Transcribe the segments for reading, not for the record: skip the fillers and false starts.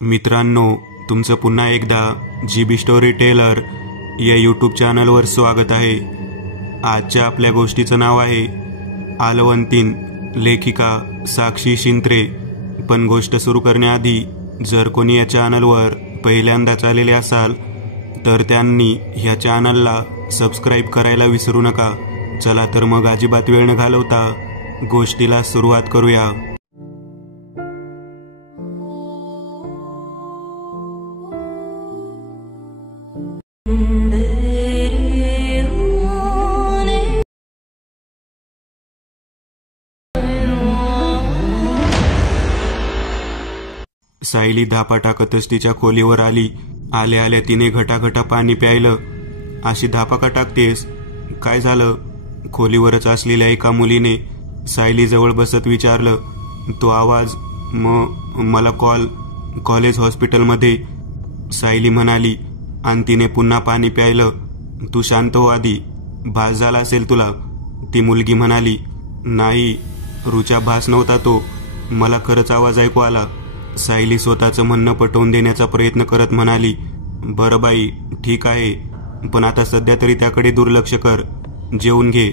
मित्रांनो, तुमचं पुन्हा एकदा GB स्टोरी टेलर या यूट्यूब चॅनलवर स्वागत आहे। आजच्या आपल्या गोष्टीचं नाव आहे आलवंतीन, लेखिका साक्षी शिंत्रे। पण गोष्ट सुरू करण्याआधी जर कोणी या चॅनलवर पहिल्यांदाच आलेले असाल तर त्यांनी ह्या चॅनलला सबस्क्राइब करायला विसरू नका। चला तर मग अजिबात वेळ न घालवता गोष्टीला सुरुवात करूया। सायली धापा टाकतच तिच्या खोलीवर आली। आल्या आल्या तिने घटाघटा पाणी प्यायलं। अशी धापा का टाकतेस, काय झालं? खोलीवरच असलेल्या एका मुलीने सायली जवळ बसत विचारलं। तो आवाज मला कॉलेज हॉस्पिटलमध्ये, सायली म्हणाली आणि तिने पुन्हा पाणी प्यायलं। तू शांत हो आधी, भास झाला असेल तुला, ती मुलगी म्हणाली। नाही रुचा, भास नव्हता तो, मला खरंच आवाज ऐकू आला, सायली स्वतःचं म्हणणं पटवून देण्याचा प्रयत्न करत म्हणाली। बरं बाई, ठीक आहे, पण आता सध्या तरी त्याकडे दुर्लक्ष कर, जेवून घे।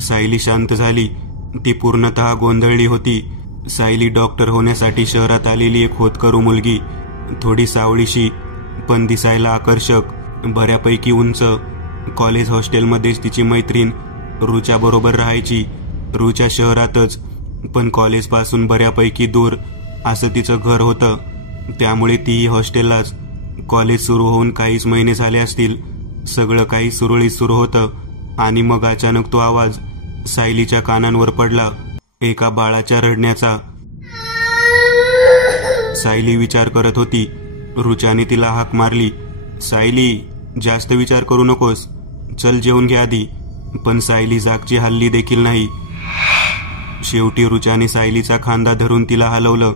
सायली शांत झाली। ती पूर्णतः गोंधळली होती। सायली डॉक्टर होण्यासाठी शहरात आलेली एक होतकरू मुलगी, थोडी सावळीशी पण दिसायला आकर्षक, बऱ्यापैकी उंच। कॉलेज हॉस्टेलमध्येच तिची मैत्रीण रुचा बरोबर राहायची। रुचा शहरातच पण कॉलेजपासून बऱ्यापैकी दूर असं तिचं घर होतं, त्यामुळे तीही हॉस्टेललाच। कॉलेज सुरू होऊन काहीच महिने झाले असतील, सगळं काही सुरळीत सुरू होतं आणि मग अचानक तो आवाज सायलीच्या कानांवर पडला, एका बाळाच्या रडण्याचा। सायली विचार करत होती। रुचाने तिला हाक मारली, सायली, जास्त विचार करू नकोस, चल जेवून घे आधी। पण सायली जागची हल्ली देखील नाही। शेवटी रुचाने सायलीचा खांदा धरून तिला हलवलं,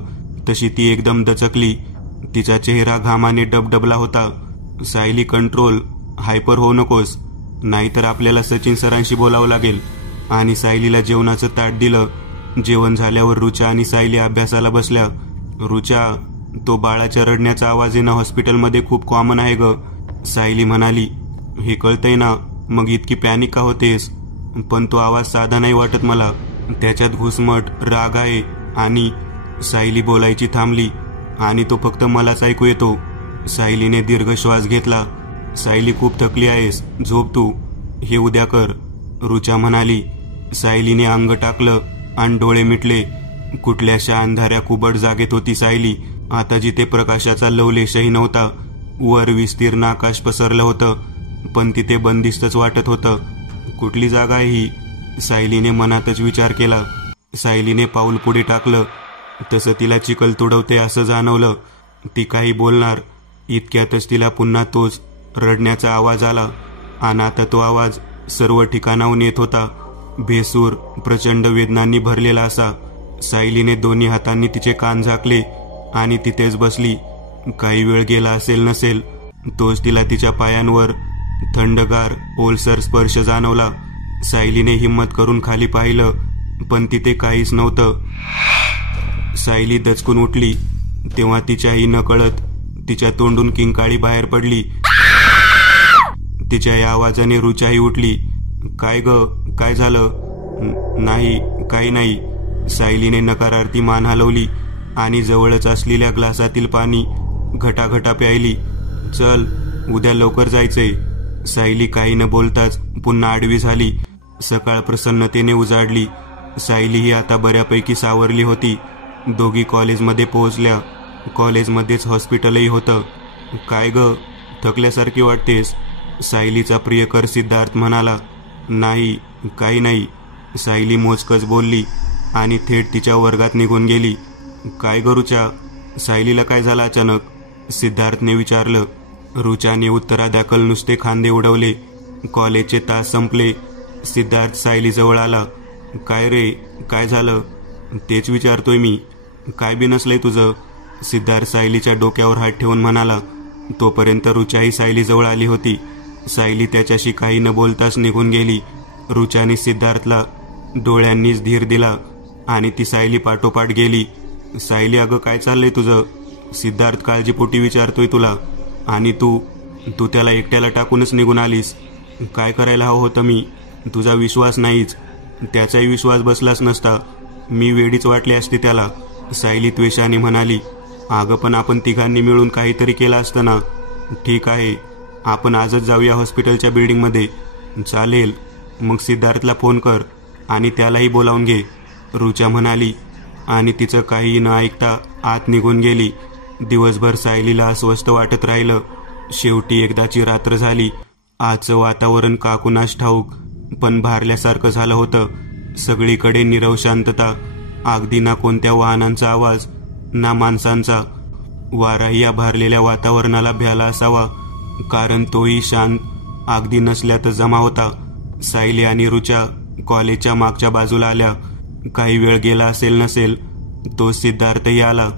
तशी ती एकदम दचकली। तिचा चेहरा घामाने डबडबला होता। सायली, कंट्रोल, हायपर होऊ नकोस, नाहीतर आपल्याला सचिन सरांशी बोलावं लागेल। आणि सायलीला जेवणाचं ताट दिलं। जेवण झाल्यावर रुचा आणि सायली अभ्यासाला बसल्या। रुचा, तो बाळाच्या रडण्याचा आवाज येणं हॉस्पिटलमध्ये खूप कॉमन आहे ग, सायली म्हणाली। हे कळतंय ना, मग इतकी पॅनिक का होतेस? पण तो आवाज साधा नाही वाटत मला, त्याच्यात घुसमट, राग आहे आणि सायली बोलायची थांबली। आणि तो फक्त मलाच ऐकू येतो। सायलीने दीर्घ श्वास घेतला। सायली, खूप थकली आहेस, झोप तू, हे उद्या कर, रुचा म्हणाली। सायलीने अंग टाकलं आणि डोळे मिटले। कुठल्याशा अंधाऱ्या कुबड जागेत होती सायली। आता जिथे प्रकाशाचा लवलेशही नव्हता। वर विस्तीर्ण आकाश पसरलं होतं, पण तिथे बंदिस्तच वाटत होतं। कुठली जागा आहे ही, सायलीने मनातच विचार केला। सायलीने पाऊल पुढे टाकलं तसं तिला चिखल तुडवते असं जाणवलं। ती काही बोलणार इतक्यातच तिला पुन्हा तोच रडण्याचा आवाज आला आणि आता तो आवाज सर्व ठिकाणाहून येत होता, बेसूर, प्रचंड वेदनांनी भरलेला असा। सायलीने दोन्ही हातांनी तिचे कान झाकले आणि तिथेच बसली। काही वेळ गेला असेल नसेल, तोच तिला तिच्या पायांवर थंडगार ओलसर स्पर्श जाणवला। सायलीने हिम्मत करून खाली पाहिलं, पण तिथे काहीच नव्हतं। सायली दचकून उठली, तेव्हा तिच्याही नकळत तिच्या तोंडून किंकाळी बाहेर पडली। तिच्या या आवाजाने रुचाही उठली। काय ग, काय झालं? नाही, काही नाही, सायलीने नकारार्थी मान हलवली आणि जवळच असलेल्या ग्लासातील पाणी घटाघटा प्यायली। चल, उद्या लवकर जायचंय, सायली काही न बोलताच पुन्हा आडवी झाली। सकाळ प्रसन्नतेने उजाडली। सायली ही आता बऱ्यापैकी सावरली होती। दोघी कॉलेजमध्ये पोहोचल्या। कॉलेजमध्येच हॉस्पिटलही होतं। काय ग, थकल्यासारखी वाटतेस, सायलीचा प्रियकर सिद्धार्थ म्हणाला। नाही, काही नाही, सायली मोजकच बोलली आणि थेट तिच्या वर्गात निघून गेली। काय ग रुचा, सायलीला काय झालं अचानक, सिद्धार्थने विचारलं। रुचाने उत्तरादाखल नुसते खांदे उडवले। कॉलेजचे तास संपले। सिद्धार्थ सायलीजवळ आला। काय रे, काय झालं? तेच विचारतोय मी, काय बी नसलंय तुझं, सिद्धार्थ सायलीच्या डोक्यावर हात ठेवून म्हणाला। तोपर्यंत रुचाही सायलीजवळ आली होती। सायली त्याच्याशी काही न बोलताच निघून गेली। रुचाने सिद्धार्थला डोळ्यांनीच धीर दिला आणि ती सायली पाठोपाठ गेली। सायली, अगं काय चाललंय तुझं, सिद्धार्थ काळजीपोटी विचारतोय तुला, आणि तू त्याला एकट्याला टाकूनच निघून आलीस. काय करायला हवं होतं मी? तुझा विश्वास नाहीच, त्याचाही विश्वास बसलाच नसता. मी वेडीच वाटली असते त्याला. सायली त्वेषाने म्हणाली. अगं पण आपण तिघांनी मिळून काहीतरी केलं असतं ना. ठीक आहे, आपण आजच जाऊया हॉस्पिटलच्या बिल्डिंगमध्ये. चालेल, मग सिद्धार्थला फोन कर आणि त्यालाही बोलावून घे, रुचा म्हणाली आणि तिचं काहीही न ऐकता आत निघून गेली. दिवसभर सायलीला अस्वस्थ वाटत राहिलं. शेवटी एकदाची रात्र झाली. आजचं वातावरण का कुणास ठाऊक पण भारल्यासारखं झालं होतं. सगळीकडे नीरव शांतता. अगदी ना कोणत्या वाहनांचा आवाज ना माणसांचा. वाराही या भारलेल्या वातावरणाला भ्याला असावा, कारण तोही शांत अगदी नसल्यात जमा होता. सायली आणि रुचा कॉलेजच्या मागच्या बाजूला आल्या. काही वेळ गेला असेल नसेल तो सिद्धार्थही आला.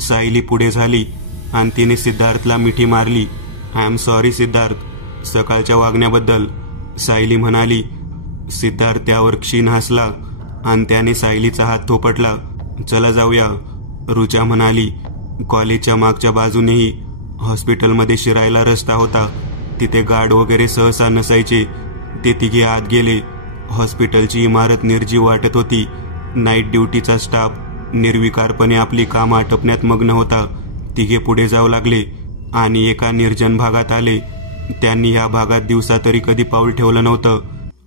सायली पुढे झाली आणि तिने सिद्धार्थला मिठी मारली. आय एम सॉरी सिद्धार्थ, सकाळच्या वागण्याबद्दल, सायली म्हणाली. सिद्धार्थ त्यावर क्षीण हसला आणि त्याने सायलीचा हात थोपटला. चला जाऊया, रुचा म्हणाली. कॉलेजच्या मागच्या बाजूनेही हॉस्पिटलमध्ये शिरायला रस्ता होता. तिथे गार्ड वगैरे सहसा नसायचे. ते तिघे आत गेले. हॉस्पिटलची इमारत निर्जीव वाटत होती. नाईट ड्युटीचा स्टाफ निर्विकारपणे आपली कामं आटपण्यात मग्न होता. तिघे पुढे जाऊ लागले आणि एका निर्जन भागात आले. त्यांनी ह्या भागात दिवसा तरी कधी पाऊल ठेवलं नव्हतं.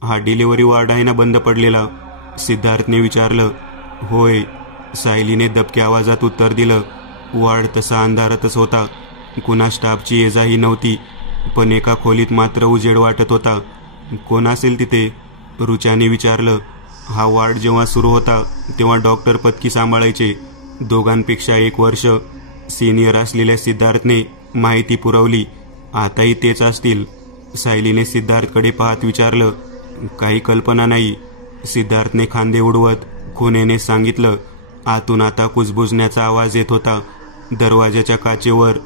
हा डिलिव्हरी वॉर्ड आहे ना बंद पडलेला? सिद्धार्थने विचारलं. होय, सायलीने दबक्या आवाजात उत्तर दिलं. वॉर्ड तसा अंधारातच होता. कुणा स्टाफची ये जाही नव्हती, पण एका खोलीत मात्र उजेड वाटत होता. कोण असेल तिथे? रुचाने विचारलं. हा वॉर्ड जेव्हा सुरू होता तेव्हा डॉक्टर पत्की सांभाळायचे. दोघांपेक्षा 1 वर्ष सिनियर असलेल्या सिद्धार्थने माहिती पुरवली. आताही तेच असतील? सायलीने सिद्धार्थकडे पाहत विचारलं. काही कल्पना नाही, सिद्धार्थने खांदे उडवत खुनेने सांगितलं. आतून आता कुजबुजण्याचा आवाज येत होता. दरवाजाच्या काचेवर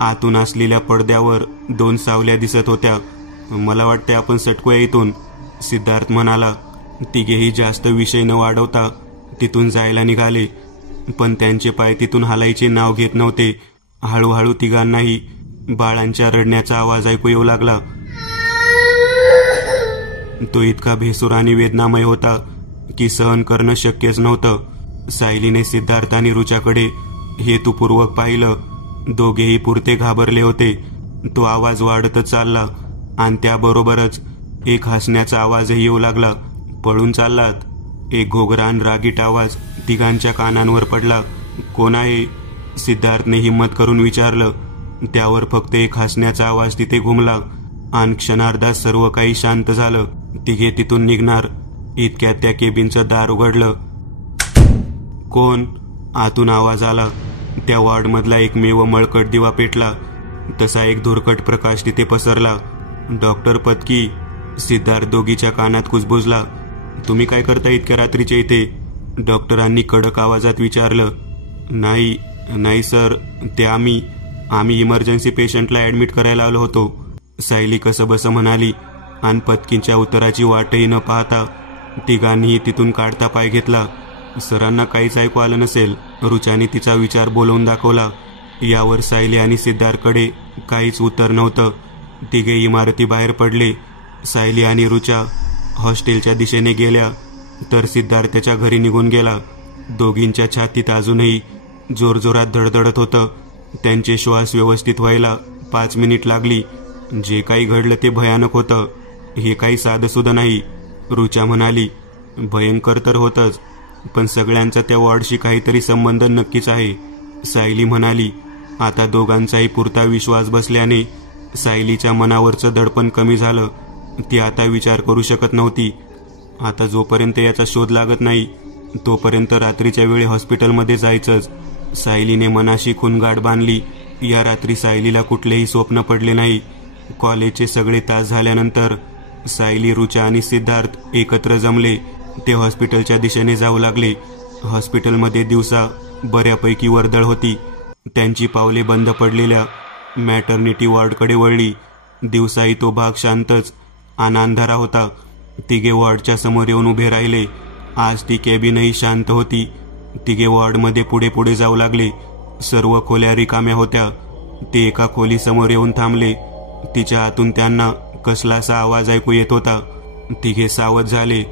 आतून असलेल्या पडद्यावर 2 सावल्या दिसत होत्या. मला वाटते आपण सटकूया इथून, सिद्धार्थ म्हणाला. तिघेही जास्त विषय न वाढवता तिथून जायला निघाले, पण त्यांचे पाय तिथून हालायचे नाव घेत नव्हते. हळूहळू तिघांनाही बाळांच्या रडण्याचा आवाज ऐकू येऊ लागला. तो इतका भेसूर आणि वेदनामय होता की सहन करणं शक्यच नव्हतं. सायलीने सिद्धार्थ आणि रुचाकडे हेतुपूर्वक पाहिलं. दोघेही पुरते घाबरले होते. तो आवाज वाढतच चालला आणि त्याबरोबरच एक हसण्याचा आवाजही येऊ लागला. पळून चाललात? एक घोगरान रागीट आवाज तिघांच्या कानांवर पडला. कोण आहे? सिद्धार्थने हिम्मत करून विचारलं. त्यावर फक्त एक हसण्याचा आवाज तिथे घुमला आणि क्षणार्धात सर्व काही शांत झालं. तिघे तिथून निघणार इतक्यात त्या केबिनचं दार उघडलं. कोण? आतून आवाज आला. त्या वॉर्डमधला एकमेव मळकट दिवा पेटला. तसा एक धुरकट प्रकाश तिथे पसरला. डॉक्टर पत्की, सिद्धार्थ दोघीच्या कानात कुजबुजला. तुम्ही काय करता इतक्या रात्रीच्या इथे? डॉक्टरांनी कडक आवाजात विचारलं. नाही सर, ते आम्ही इमर्जन्सी पेशंटला ॲडमिट करायला आलो होतो, सायली कसंबसं म्हणाली. आणि पत्कींच्या उत्तराची वाटही न पाहता तिघांनीही तिथून काढता पाय घेतला. सरांना काहीच ऐकू आलं नसेल, रुचाने तिचा विचार बोलवून दाखवला. यावर सायली आणि सिद्धार्थकडे काहीच उत्तर नव्हतं. तिघे इमारतीबाहेर पडले. सायली आणि रुचा हॉस्टेलच्या दिशेने गेल्या तर सिद्धार्थ त्याच्या घरी निघून गेला. दोघींच्या छातीत अजूनही जोरजोरात धडधडत होतं. त्यांचे श्वास व्यवस्थित व्हायला 5 मिनिट लागली. जे काही घडलं ते भयानक होतं. हे काही साधंसुद्धा नाही, रुचा म्हणाली. भयंकर तर होतंच, पण सगळ्यांचा त्या वॉर्डशी काहीतरी संबंध नक्कीच आहे, सायली म्हणाली. आता दोघांचाही पुरता विश्वास बसल्याने सायलीच्या मनावरचं दडपण कमी झालं. ती आता विचार करू शकत नव्हती. आता जोपर्यंत याचा शोध लागत नाही तोपर्यंत रात्रीच्या वेळी हॉस्पिटलमध्ये जायचंच. सायलीने मनाशी खूनगाठ बांधली. या रात्री सायलीला कुठलेही स्वप्न पडले नाही. कॉलेजचे सगळे तास झाल्यानंतर सायली, रुचा आणि सिद्धार्थ एकत्र जमले. ते हॉस्पिटलच्या दिशेने जाऊ लागले. हॉस्पिटलमध्ये दिवसा बऱ्यापैकी वर्दळ होती. त्यांची पावले बंद पडलेल्या मॅटर्निटी वॉर्डकडे वळली. दिवसाही तो भाग शांतच आणि अंधारा होता. तिघे वॉर्डच्या समोर येऊन उभे राहिले. आज ती कॅबिनही शांत होती. तिघे वॉर्डमध्ये पुढे पुढे जाऊ लागले. सर्व खोल्या रिकाम्या होत्या. ते एका खोलीसमोर येऊन थांबले. तिच्या आतून त्यांना कसलासा आवाज ऐकू येत होता. तिघे सावध झाले.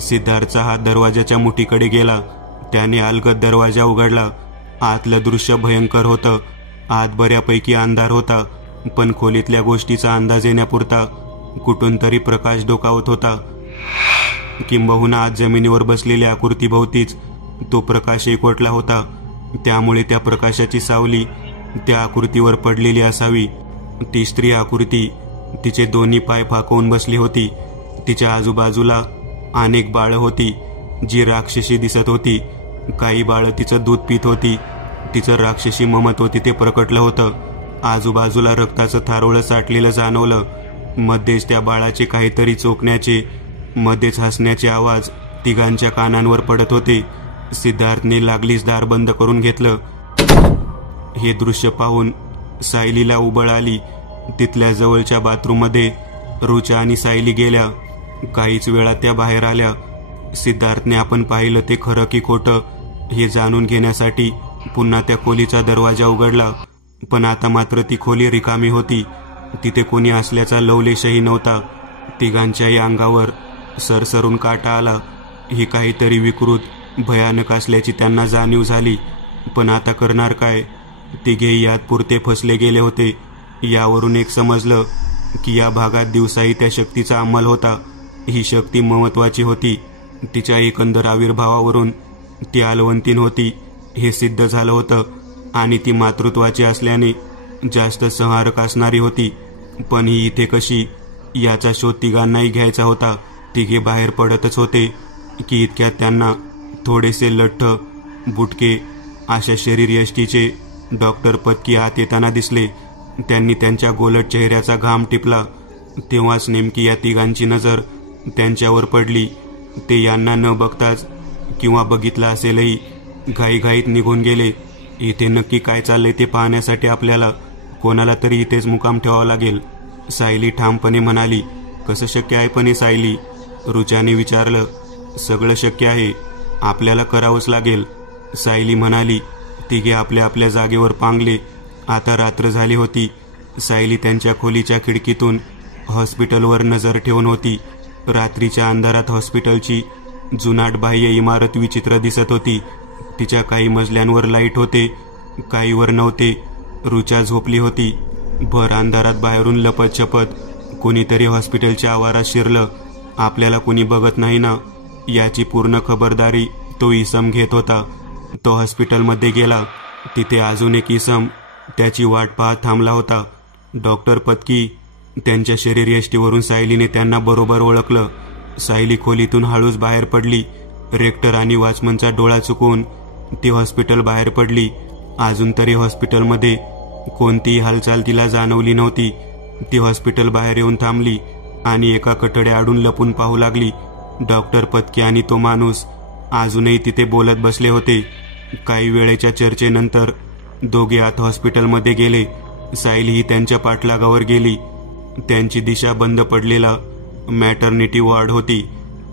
सिद्धार्थचा हात दरवाजाच्या मुठीकडे गेला. त्याने अलगद दरवाजा उघडला. आतलं दृश्य भयंकर होतं. आत बऱ्यापैकी अंधार होता, पण खोलीतल्या गोष्टीचा अंदाज येण्यापुरता कुठून तरी प्रकाश डोकावत होता. किंबहुना आत जमिनीवर बसलेल्या आकृतीभोवतीच तो प्रकाश एकवटला होता. त्यामुळे त्या प्रकाशाची सावली त्या आकृतीवर पडलेली असावी. ती स्त्री आकृती तिचे दोन्ही पाय फाकवून बसली होती. तिच्या आजूबाजूला अनेक बाळं होती, जी राक्षसी दिसत होती. काही बाळं तिचं दूध पित होती. तिचं राक्षसी ममत्व तिथे प्रकटलं होतं. आजूबाजूला रक्ताचं थारोळं साठलेलं जाणवलं. मध्येच त्या बाळाचे काहीतरी चोखण्याचे, मध्येच हसण्याचे आवाज तिघांच्या कानांवर पडत होते. सिद्धार्थने लागलीच दार बंद करून घेतलं. हे दृश्य पाहून सायलीला उबळ आली. तिथल्या जवळच्या बाथरूममध्ये रुचा आणि सायली गेल्या. काहीच वेळात त्या बाहेर आल्या. सिद्धार्थने आपण पाहिलं ते खरं की खोटं हे जाणून घेण्यासाठी पुन्हा त्या खोलीचा दरवाजा उघडला. पण आता मात्र ती खोली रिकामी होती. तिथे कोणी असल्याचा लवलेशही नव्हता. तिघांच्याही अंगावर सरसरून काटा आला. ही काहीतरी विकृत भयानक असल्याची त्यांना जाणीव झाली. पण आता करणार काय? तिघेही यात पुरते फसले गेले होते. यावरून एक समजलं की या भागात दिवसाही त्या शक्तीचा अंमल होता. ही शक्ती महत्वाची होती. तिच्या एकंदर आविर्भावावरून ती अलवंतीन होती हे सिद्ध झालं होतं. आणि ती मातृत्वाची असल्याने जास्त संहारक असणारी होती. पण ही इथे कशी, याचा शोध तिघांनाही घ्यायचा होता. तिघे बाहेर पडतच होते की इतक्यात त्यांना थोडेसे लठ्ठ, बुटके अशा शरीरयष्टीचे डॉक्टर पत्की आत येताना दिसले. त्यांनी त्यांच्या गोलट चेहऱ्याचा घाम टिपला. तेव्हाच नेमकी या तिघांची नजर त्यांच्यावर पडली. ते यांना न बघताच किंवा बघितलं असेलही घाईघाईत निघून गेले. इथे नक्की काय चाललंय ते पाहण्यासाठी आपल्याला कोणाला तरी इथेच मुकाम ठेवावा लागेल, सायली ठामपणे म्हणाली. कसं शक्य आहे पण हे सायली? रुचाने विचारलं. सगळं शक्य आहे, आपल्याला करावंच लागेल, सायली म्हणाली. तिघे आपल्या आपल्या जागेवर पांगले. आता रात्र झाली होती. सायली त्यांच्या खोलीच्या खिडकीतून हॉस्पिटलवर नजर ठेवून होती. रात्रीच्या अंधारात हॉस्पिटलची जुनाट बाह्य इमारत विचित्र दिसत होती. तिच्या काही मजल्यांवर लाईट होते, काहीवर नव्हते. रुचा झोपली होती. भर अंधारात बाहेरून लपत छपत कोणीतरी हॉस्पिटलच्या आवारात शिरलं. आपल्याला कुणी बघत नाही ना याची पूर्ण खबरदारी तो इसम घेत होता. तो हॉस्पिटलमध्ये गेला. तिथे अजून एक इसम त्याची वाट पाहत थांबला होता. डॉक्टर पत्की. त्यांच्या शरीरयष्टीवरून सायलीने त्यांना बरोबर ओळखलं. सायली खोलीतून हळूच बाहेर पडली. रेक्टर आणि वॉचमनचा डोळा चुकवून ती हॉस्पिटल बाहेर पडली. अजून तरी हॉस्पिटलमध्ये कोणतीही हालचाल तिला जाणवली नव्हती. ती हॉस्पिटल बाहेर येऊन थांबली आणि एका कठड्याआडून लपून पाहू लागली. डॉक्टर पत्की आणि तो माणूस अजूनही तिथे बोलत बसले होते. काही वेळेच्या चर्चेनंतर दोघे आत हॉस्पिटलमध्ये गेले. सायली ही त्यांच्या पाठलागावर गेली. त्यांची दिशा बंद पडलेला मॅटर्निटी वॉर्ड होती.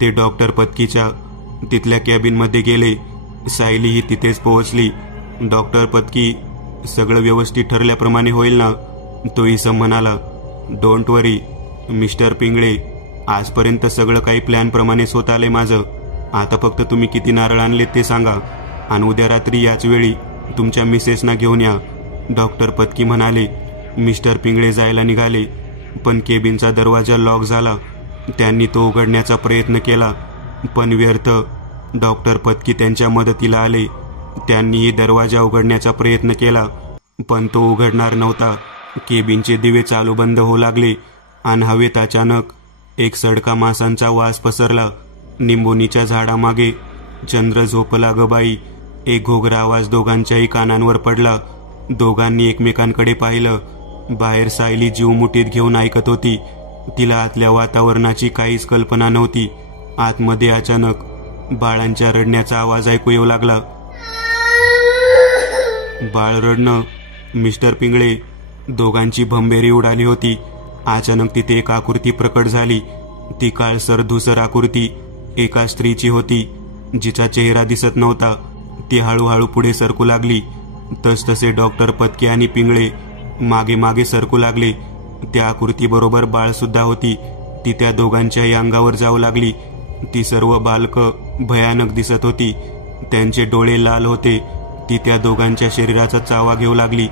ते डॉक्टर पत्कीच्या तिथल्या कॅबिनमध्ये गेले. सायली ही तिथेच पोहोचली. डॉक्टर पत्की, सगळं व्यवस्थित ठरल्याप्रमाणे होईल ना? तो इसम म्हणाला. डोंट वरी मिस्टर पिंगळे, आजपर्यंत सगळं काही प्लॅनप्रमाणेच होत आलंय माझं. आता फक्त तुम्ही किती नारळ आणले ते सांगा आणि उद्या रात्री याच वेळी तुमच्या मिसेसना घेऊन या, डॉक्टर पत्की म्हणाले. मिस्टर पिंगळे जायला निघाले, पण केबिनचा दरवाजा लॉक झाला. त्यांनी तो उघडण्याचा प्रयत्न केला, पण व्यर्थ. डॉक्टर पत्की त्यांच्या मदतीला आले. त्यांनीही दरवाजा उघडण्याचा प्रयत्न केला, पण तो उघडणार नव्हता. केबिनचे दिवे चालू बंद होऊ लागले आणि हवेत अचानक एक सडका मांसांचा वास पसरला. निंबोनीच्या झाडामागे चंद्र झोपला ग बाई, एक घोगरा आवाज दोघांच्याही कानांवर पडला. दोघांनी एकमेकांकडे पाहिलं. बाहेर सायली जीव मुठीत घेऊन ऐकत होती. तिला आतल्या वातावरणाची काहीच कल्पना नव्हती. आतमध्ये अचानक बाळांच्या रडण्याचा आवाज ऐकू येऊ लागला. बाळ रडणं? मिस्टर पिंगळे, दोघांची भंबेरी उडाली होती. अचानक तिथे एक आकृती प्रकट झाली. ती काळसर धुसर आकृती एका स्त्रीची होती, जिचा चेहरा दिसत नव्हता. ती हळूहळू पुढे सरकू लागली. तसतसे डॉक्टर पत्की आणि पिंगळे मागे मागे सरकू लागले. त्या आकृतीबरोबर बाळ सुद्धा होती. ती त्या दोघांच्याही अंगावर जाऊ लागली. ती सर्व बालकं भयानक दिसत होती. त्यांचे डोळे लाल होते. ती त्या दोघांच्या शरीराचा चावा घेऊ लागली.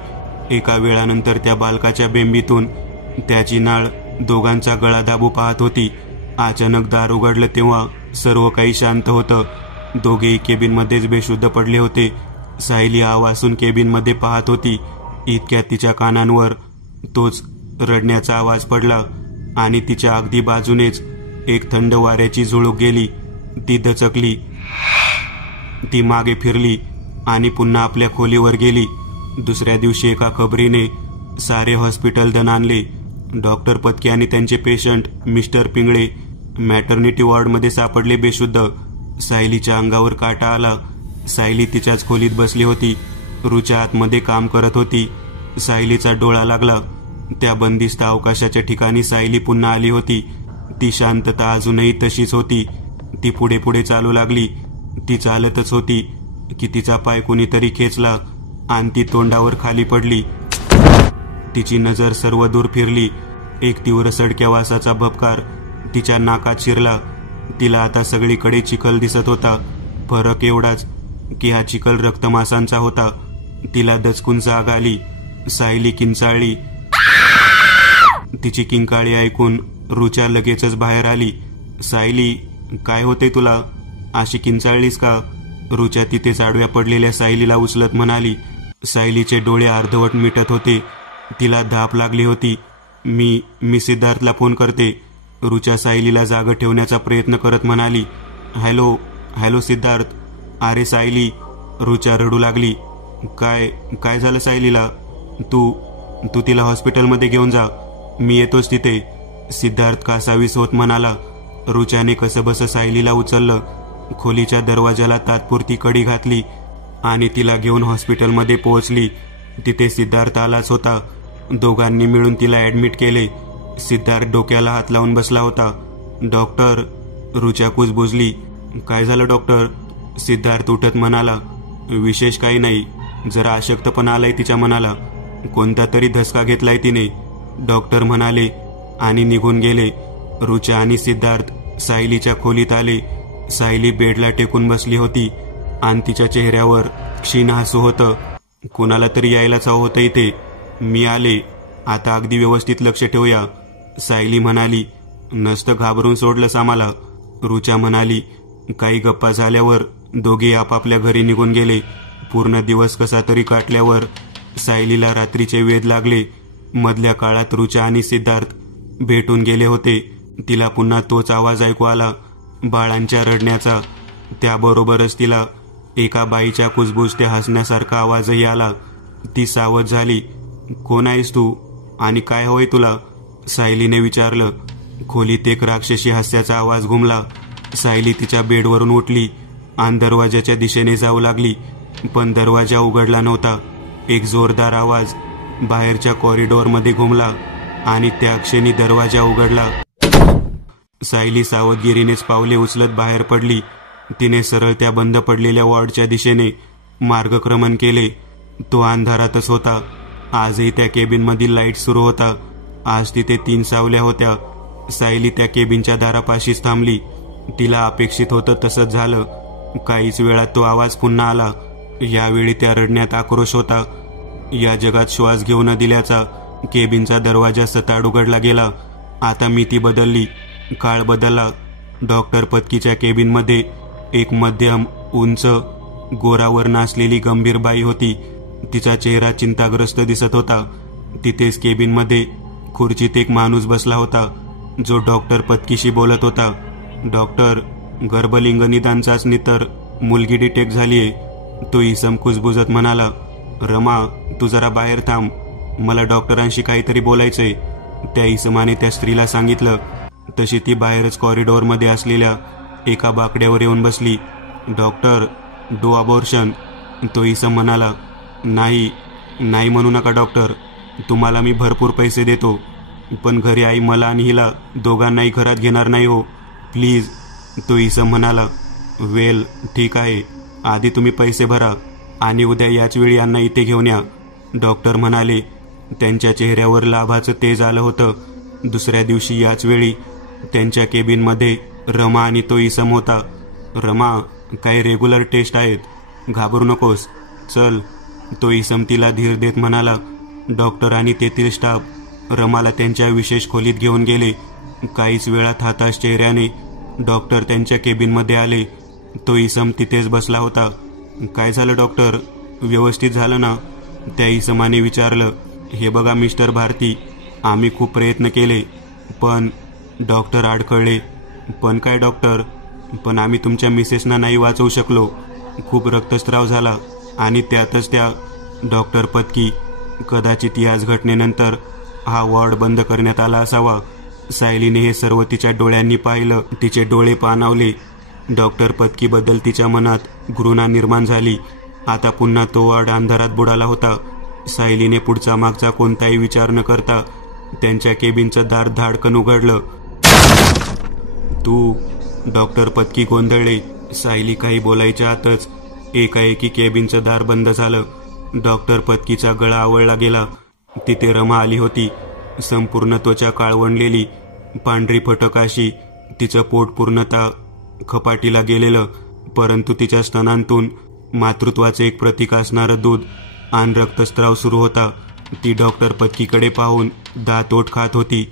एका वेळानंतर त्या बालकाच्या बेंबीतून त्याची नाळ दोघांचा गळा दाबू पाहत होती. अचानक दार उघडलं तेव्हा सर्व काही शांत होतं. दोघेही केबिनमध्येच बेशुद्ध पडले होते. सायली आवासून केबिनमध्ये पाहत होती. इतक्यात तिच्या कानांवर तोच रडण्याचा आवाज पडला आणि तिच्या अगदी बाजूनेच एक थंड वाऱ्याची झुळूक गेली. ती दचकली. ती मागे फिरली आणि पुन्हा आपल्या खोलीवर गेली. दुसऱ्या दिवशी एका खबरीने सारे हॉस्पिटल दणाणले. डॉक्टर पत्की आणि त्यांचे पेशंट मिस्टर पिंगळे मॅटर्निटी वॉर्डमध्ये सापडले बेशुद्ध. सायलीच्या अंगावर काटा आला. सायली तिच्याच खोलीत बसली होती. रुचा आतमध्ये काम करत होती. सायलीचा डोळा लागला. त्या बंदिस्त अवकाशाच्या ठिकाणी सायली पुन्हा आली होती. ती शांतता अजूनही तशीच होती. ती पुढे पुढे चालू लागली. ती चालतच होती की तिचा पाय कुणीतरी खेचला आणि ती तोंडावर खाली पडली. तिची नजर सर्व दूर फिरली. एक तीव्र सडक्या वासाचा भपकार तिच्या नाकात शिरला. तिला आता सगळीकडे चिखल दिसत होता. फरक एवढाच की हा चिखल रक्तमांसांचा होता. तिला दचकून जाग आली. सायली किंचाळली. तिची किंकाळी ऐकून रुचा लगेचच बाहेर आली. सायली, काय होते तुला? अशी किंचाळलीस का? रुचा तिथेच आडव्या पडलेल्या सायलीला उचलत म्हणाली. सायलीचे डोळे अर्धवट मिटत होते. तिला धाप लागली होती. मी सिद्धार्थला फोन करते. रुचा सायलीला जाग ठेवण्याचा प्रयत्न करत म्हणाली. हॅलो सिद्धार्थ. अरे सायली. रुचा रडू लागली. काय झालं सायलीला? तू तिला हॉस्पिटलमध्ये घेऊन जा. मी येतोच तिथे. सिद्धार्थ कासावीस होत म्हणाला. रुचाने कसंबसं सायलीला उचललं. खोलीच्या दरवाजाला तात्पुरती कडी घातली आणि तिला घेऊन हॉस्पिटलमध्ये पोहोचली. तिथे सिद्धार्थ आलाच होता. दोघांनी मिळून तिला ऍडमिट केले. सिद्धार्थ डोक्याला हात लावून बसला होता. डॉक्टर. रुचा कुजबुजली. काय झालं डॉक्टर? सिद्धार्थ उठत म्हणाला. विशेष काही नाही. जरा अशक्तपणा आलाय तिच्या मनाला. कोणता तरी धसका घेतलाय तिने, डॉक्टर म्हणाले आणि निघून गेले. रुचा आणि सिद्धार्थ सायलीच्या खोलीत आले. सायली बेडला टेकून बसली होती आणि तिच्या चेहऱ्यावर क्षीण हसू होतं. कुणाला तरी यायलाच हवं होतं इथे. मी आले. आता अगदी व्यवस्थित लक्ष ठेवूया, सायली म्हणाली. नसतं घाबरून सोडलंस आम्हाला, रुचा म्हणाली. काही गप्पा झाल्यावर दोघे आपापल्या घरी निघून गेले. पूर्ण दिवस कसा तरी काटल्यावर सायलीला रात्रीचे वेध लागले. मधल्या काळात रुचा आणि सिद्धार्थ भेटून गेले होते. तिला पुन्हा तोच आवाज ऐकू आला, बाळांच्या रडण्याचा. त्याबरोबरच तिला एका बाईच्या कुजबुजते हसण्यासारखा आवाजही आला. ती सावध झाली. कोण आहेस तू आणि काय हवंय तुला? सायलीने विचारलं. खोलीत एक राक्षसी हास्याचा आवाज घुमला. सायली तिच्या बेडवरून उठली आणि दरवाजाच्या दिशेने जाऊ लागली. पण दरवाजा उघडला नव्हता. एक जोरदार आवाज बाहेरच्या कॉरिडॉरमध्ये घुमला आणि त्या क्षणी दरवाजा उघडला. सायली सावधगिरीनेच पावले उचलत बाहेर पडली. तिने सरळ त्या बंद पडलेल्या वॉर्डच्या दिशेने मार्गक्रमण केले. तो अंधारातच होता. आजही त्या केबिनमधील लाईट सुरू होता. आज तिथे 3 सावल्या होत्या. सायली त्या केबिनच्या दारापाशीच थांबली. तिला अपेक्षित होतं तसंच झालं. काहीच वेळात तो आवाज पुन्हा आला. यावेळी त्या रडण्यात आक्रोश होता. या जगात श्वास घेऊ न दिल्याचा केबिनचा दरवाजा सताड उघडला गेला. आता मिती बदलली. काळ बदलला. डॉक्टर पत्कीच्या केबिनमध्ये एक मध्यम उंच गोरावर नाचलेली गंभीर बाई होती. तिचा चेहरा चिंताग्रस्त दिसत होता. तिथेच केबिनमध्ये खुर्चीत एक माणूस बसला होता जो डॉक्टर पत्कीशी बोलत होता. डॉक्टर, गर्भलिंग निदान चाचणी तर मुलगी डिटेक्ट झालीये, तो इसम कुजबुजत म्हणाला. रमा, तू जरा बाहेर थांब, मला डॉक्टरांशी काहीतरी बोलायचंय, त्या इसमाने त्या स्त्रीला सांगितलं. तशी ती बाहेरच कॉरिडॉरमध्ये असलेल्या एका बाकड्यावर येऊन बसली. डॉक्टर, डो अबॉर्शन, तो इसम म्हणाला. नाही म्हणू नका डॉक्टर, तुम्हाला मी भरपूर पैसे देतो, पण घरी आई मला आणि हिला दोघांनाही घरात घेणार नाही हो, प्लीज, तो इसम म्हणाला. वेल, ठीक आहे, आधी तुम्ही पैसे भरा, आणि उद्या याच वेळी यांना इथे घेऊन या, डॉक्टर म्हणाले. त्यांच्या चेहऱ्यावर लाभाचं तेज आलं होतं. दुसऱ्या दिवशी याच वेळी त्यांच्या केबिनमध्ये रमा आणि तो इसम होता. रमा, काही रेग्युलर टेस्ट आहेत, घाबरू नकोस, चल, तो इसम तिला धीर देत म्हणाला. डॉक्टर आणि तेथील स्टाफ रमाला त्यांच्या विशेष खोलीत घेऊन गेले. काहीच वेळात हताश चेहऱ्याने डॉक्टर त्यांच्या केबिनमध्ये आले. तो इसम तिथेच बसला होता. काय झालं डॉक्टर, व्यवस्थित झालं ना, त्या इसमाने विचारलं. हे बघा मिस्टर भारती, आम्ही खूप प्रयत्न केले पण डॉक्टर अडखळले. पण काय डॉक्टर, पण आम्ही तुमच्या मिसेसना नाही वाचवू शकलो. खूप रक्तस्राव झाला आणि त्यातच त्या डॉक्टर पत्की. कदाचित याच घटनेनंतर हा वॉर्ड बंद करण्यात आला असावा. सायलीने हे सर्व तिच्या डोळ्यांनी पाहिलं. तिचे डोळे पाणावले. डॉक्टर पत्कीबद्दल तिच्या मनात घृणा निर्माण झाली. आता पुन्हा तो वॉर्ड अंधारात बुडाला होता. सायलीने पुढचा मागचा कोणताही विचार न करता त्यांच्या केबिनचं दार धाडकन उघडलं. तू, डॉक्टर पत्की गोंधळले. सायली काही बोलायच्या आतच एकाएकी केबिनचं दार बंद झालं. डॉक्टर पत्कीचा गळा आवळला गेला. तिथे रमा आली होती. संपूर्ण त्वचा काळवंडलेली, पांढरी फटकाशी. तिचं पोट पूर्णतः खपाटीला गेलेलं, परंतु तिच्या स्तनांतून मातृत्वाचे एक प्रतीक असणारं दूध आणि रक्तस्राव सुरू होता. ती डॉक्टर पत्कीकडे पाहून दातोट खात होती.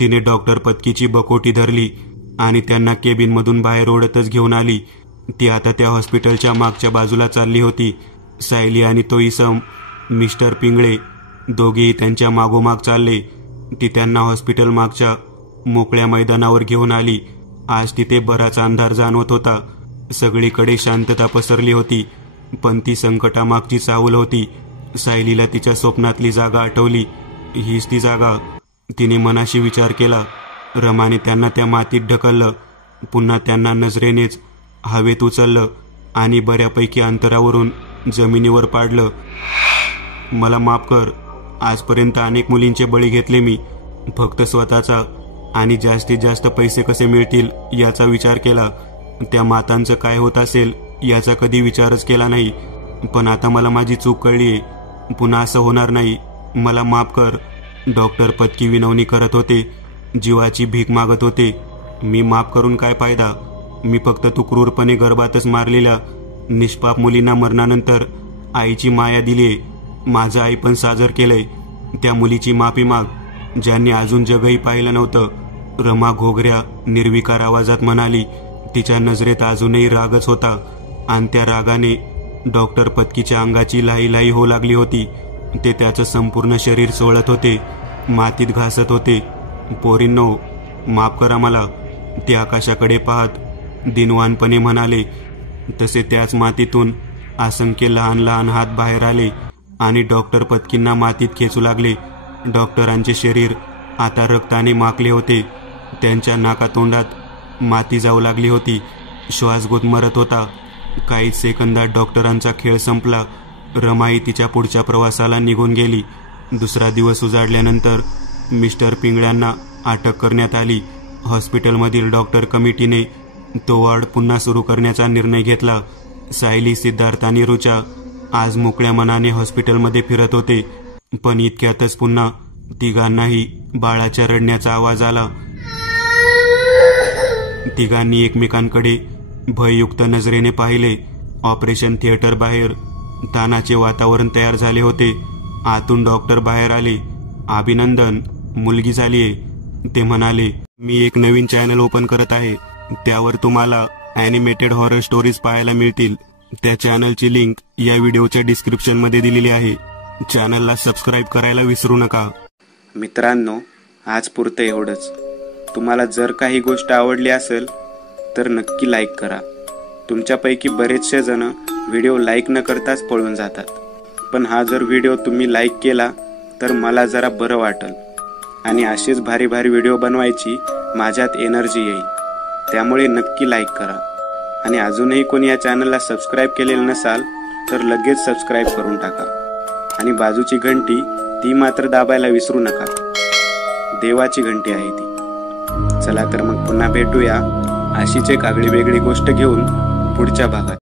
तिने डॉक्टर पत्कीची बकोटी धरली आणि त्यांना केबिनमधून बाहेर ओढतच घेऊन आली. ती आता त्या हॉस्पिटलच्या मागच्या बाजूला चालली होती. सायली आणि तो इसम, मिस्टर पिंगळे, दोघेही त्यांच्या मागोमाग चालले. ती त्यांना हॉस्पिटल मागच्या मोकळ्या मैदानावर घेऊन आली. आज तिथे बराच अंधार जाणवत होता. सगळीकडे शांतता पसरली होती, पण ती संकटामागची चाहूल होती. सायलीला तिच्या स्वप्नातली जागा आठवली. हीच ती जागा, तिने मनाशी विचार केला. रमाने त्यांना त्या मातीत ढकललं. पुन्हा त्यांना नजरेनेच हवेत उचललं आणि बऱ्यापैकी अंतरावरून जमिनीवर पाडलं. मला माफ कर, आजपर्यंत अनेक मुलींचे बळी घेतले मी. फक्त स्वतःचा आणि जास्तीत जास्त पैसे कसे मिळतील याचा विचार केला. त्या मातांचं काय होत असेल याचा कधी विचारच केला नाही. पण आता मला माझी चूक कळलीये. पुन्हा असं होणार नाही, मला माफ कर. डॉक्टर पत्की विनवणी करत होते, जीवाची भीक मागत होते. मी माफ करून काय फायदा, मी फक्त तू क्रूरपणे गर्भातच मारलेल्या निष्पाप मुलींना मरणानंतर आईची माया दिलीये. माझं आई पण साजर केलंय. त्या मुलीची माफी माग, ज्यांनी अजून जगही पाहिलं नव्हतं. रमा घोगऱ्या निर्विकार आवाजात म्हणाली. तिच्या नजरेत अजूनही रागच होता आणि त्या रागाने डॉक्टर पत्कीच्या अंगाची लाही होऊ लागली होती. ते त्याचं संपूर्ण शरीर सोळत होते, मातीत घासत होते. पोरींनो, माफ करा मला, ते आकाशाकडे पाहत दिनवानपणे म्हणाले. तसे त्याच मातीतून असंख्य लहान लहान हात बाहेर आले आणि डॉक्टर पत्कींना मातीत खेचू लागले. डॉक्टरांचे शरीर आता रक्ताने माखले होते. त्यांच्या नाकातोंडात माती जाऊ लागली होती. श्वास गुदमरत होता. काही सेकंदात डॉक्टरांचा खेळ संपला. रमाई तिच्या पुढच्या प्रवासाला निघून गेली. दुसरा दिवस उजाडल्यानंतर मिस्टर पिंगळ्यांना अटक करण्यात आली. हॉस्पिटलमधील डॉक्टर कमिटीने तो वॉर्ड पुन्हा सुरू करण्याचा निर्णय घेतला. सायली, सिद्धार्थ आणि रुचा आज मोकळ्या मनाने हॉस्पिटलमध्ये फिरत होते. पण इतक्यातच पुन्हा तिघांनाही बाळाच्या रडण्याचा आवाज आला. तिघांनी एकमेकांकडे भययुक्त नजरेने पाहिले. ऑपरेशन थिएटर बाहेर तानाचे वातावरण तयार झाले होते. आतून डॉक्टर बाहेर आले. अभिनंदन, मुलगी झालीये, ते म्हणाले. मी एक नवीन चॅनल ओपन करत आहे. त्यावर तुम्हाला ॲनिमेटेड हॉरर स्टोरीज पाहायला मिळतील. त्या चॅनलची लिंक या व्हिडिओच्या डिस्क्रिप्शनमध्ये दिलेली आहे. चॅनलला सबस्क्राईब करायला विसरू नका. मित्रांनो, आज पुरतं एवढंच. तुम्हाला जर काही गोष्ट आवडली असेल तर नक्की लाईक करा. तुमच्यापैकी बरेचसे जण व्हिडिओ लाईक न करताच पळून जातात. पण हा जर व्हिडिओ तुम्ही लाईक केला तर मला जरा बरं वाटेल आणि असेच भारी भारी व्हिडिओ बनवायची माझ्यात एनर्जी येईल. त्यामुळे नक्की लाईक करा. आणि अजूनही कोणी या चॅनलला सबस्क्राईब केलेलं नसाल तर लगेच सबस्क्राईब करून टाका. आणि बाजूची घंटी ती मात्र दाबायला विसरू नका. देवाची घंटी आहे ती. चला तर मग पुन्हा भेटूया अशीच एक आगळी वेगळी गोष्ट घेऊन पुढच्या भागात.